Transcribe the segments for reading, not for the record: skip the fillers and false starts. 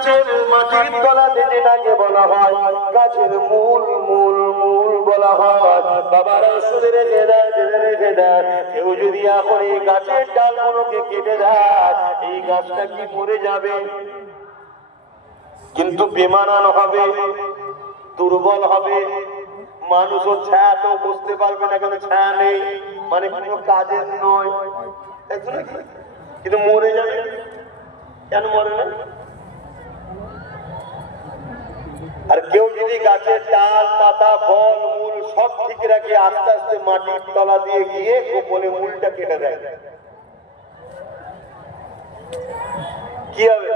গাছের মাটির তলাতে যেটাকে বলা হয় গাছের মূল মূল মূল বলা হয়। বাবারা শুনে রেখে দেয়, জেনে রেখে দেয়, কেউ যদি এখন এই গাছের ডালগুলোকে কেটে দেয় এই গাছটা কি মরে যাবে, কিন্তু বেমানান হবে, দুর্বল হবে, মানুষও ছায়া তো বুঝতে পারবে না, কেন ছায়া নেই মানে কোনো কাজের নয়, কিন্তু মরে যাবে। কেন মরে না? আর কেউ যদি গাছের ডাল পাতা ফল মূল সব ঠিক রাখে, আস্তে আস্তে মাটির তলা দিয়ে গিয়ে গোপনে মূলটা কেটে দেয়, কি হবে?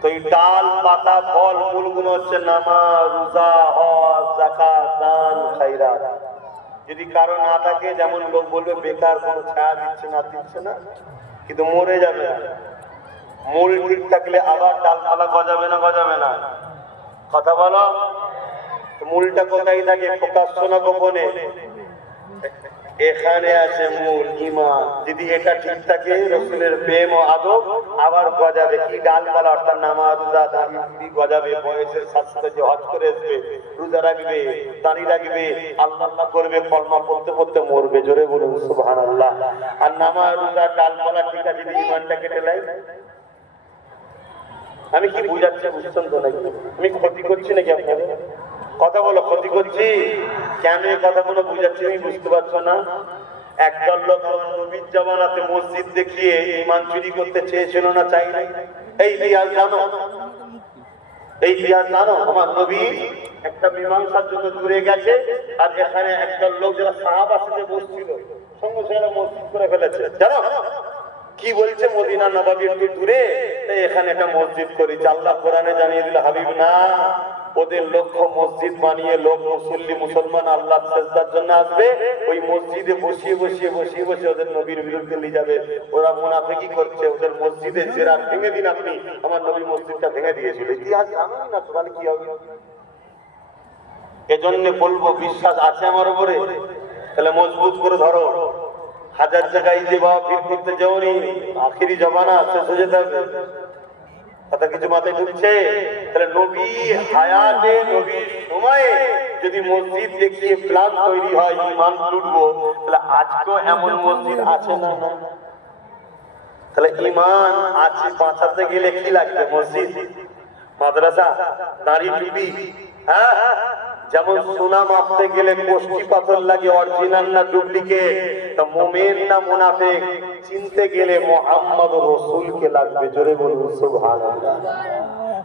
তো এই ডাল পাতা ফল মূলগুলো হচ্ছে নামাজ, রোজা, হজ, যাকাত, দান, খায়রাত। যদি কারো না থাকে, যেমন লোক বলবে বেকার, কোনো ছায়া দিচ্ছে না দিচ্ছে না, কিন্তু মরে যাবে না। মূল ঠিক থাকলে আবার ডালপালা গজাবে না গজাবে না? কথা বলো। মূলটা কোথায় থাকে? প্রকাশ্য না গোপনে? এখানে আছে মূল, ঈমান। যদি এটা ঠিক থাকে, রাসূলের প্রেম ও আদব, আবার গজাবে কি ডালপালা, অর্থাৎ নামাজ, রোজা, দাঁড়ি গজাবে। বয়সের সাথে সাথে যে হজ করে আসবে, রোজা রাখবে, দাঁড়ি রাখবে, আল্লাহ আল্লাহ করবে, কলমা পড়তে পড়তে মরবে। জোরে বলুন সুবহানাল্লাহ। আর নামাজ, রোজা, ডালপালা ঠিক আছে, যদি ঈমানটা কেটে নেয়। আমি কি বুঝাচ্ছি বুঝছেন তো নাকি? আমি ক্ষতি করছি নাকি আপনাদের? কথা বলো, ক্ষতি করছি কেন? এই কথাগুলো বুঝাচ্ছি, আমি বুঝতে পারছো না? একদল লোক নবীর জামানাতে মসজিদ দেখিয়ে ঈমান চুরি করতে চেয়েছিল না, চাই নাই? এই ইতিহাস জানো? এই ইতিহাস জানো? আমার নবী একটা মীমাংসার জন্য দূরে গেছে, আর এখানে একদল লোক যারা সাহাবা সাথে বসছিল সঙ্গে সঙ্গে মসজিদ করে ফেলেছে। জানো কি বলছে? মদিনা নববী একটু দূরে, তাই এখানে একটা মসজিদ করেছে। আল্লাহ কোরআনে জানিয়ে দিল, হাবিব না, ওদের লক্ষ্য মসজিদ বানিয়ে লোক মুসল্লি মুসলমান আল্লাহ সেজদার জন্য আসবে, ওই মসজিদে বসিয়ে বসিয়ে বসিয়ে বসিয়ে ওদের নবীর বিরুদ্ধে নিয়ে যাবে। ওরা মুনাফিকি করছে, ওদের মসজিদের জেরা ভেঙে দিন আপনি। আমার নবী মসজিদটা ভেঙে দিয়েছিল। ইতিহাস জানোই না, তাহলে কি হবে? এজন্য বলবো, বিশ্বাস আছে আমার উপরে, তাহলে মজবুত করে ধরো। হাজার জায়গায় যে বাবা ভিড় করতে যাওনি, আখিরি জমানা শেষ হয়ে যেতে হবে। কথা কিছু মাথায় ঢুকছে? তাহলে নবী হায়াতে, নবীর সময়ে যদি মসজিদ দেখিয়ে প্ল্যান তৈরি হয় ঈমান লুটবো, তাহলে আজকেও এমন মসজিদ আছে না? তাহলে ঈমান আছে বাঁচাতে গেলে কি লাগবে? মসজিদ, মাদ্রাসা, দাড়ি, টুপি। হ্যাঁ, যেমন সোনা মাপতে গেলে কোষ্ঠী পাথর লাগে, অরিজিনাল না ডুপ্লিকেট। তা মুমিন না মুনাফিক চিনতে গেলে মুহাম্মদুর রাসূলকে লাগবে। জোরে বলুন সুবহানাল্লাহ।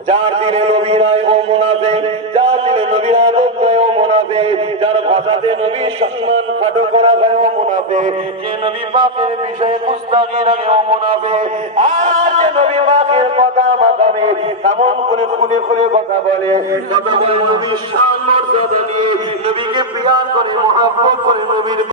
যার দিলে নবী নাই ও মুনাফিক, যার দিলে নবী আদব নাই ও মুনাফিক, যার ভাষাতে নবী সম্মান খাটো করা যায় ও মুনাফিক, যে নবী পাকের বিষয়ে গুস্তাখি রাখে ও মুনাফিক, আর যে নবী পাকের কথা মাথাবে এমন করে খুলে খুলে কথা বলে, নবীর শান মর্যাদা নিয়ে নবীকে প্রিয় করে, মহব্বত করে, নবীর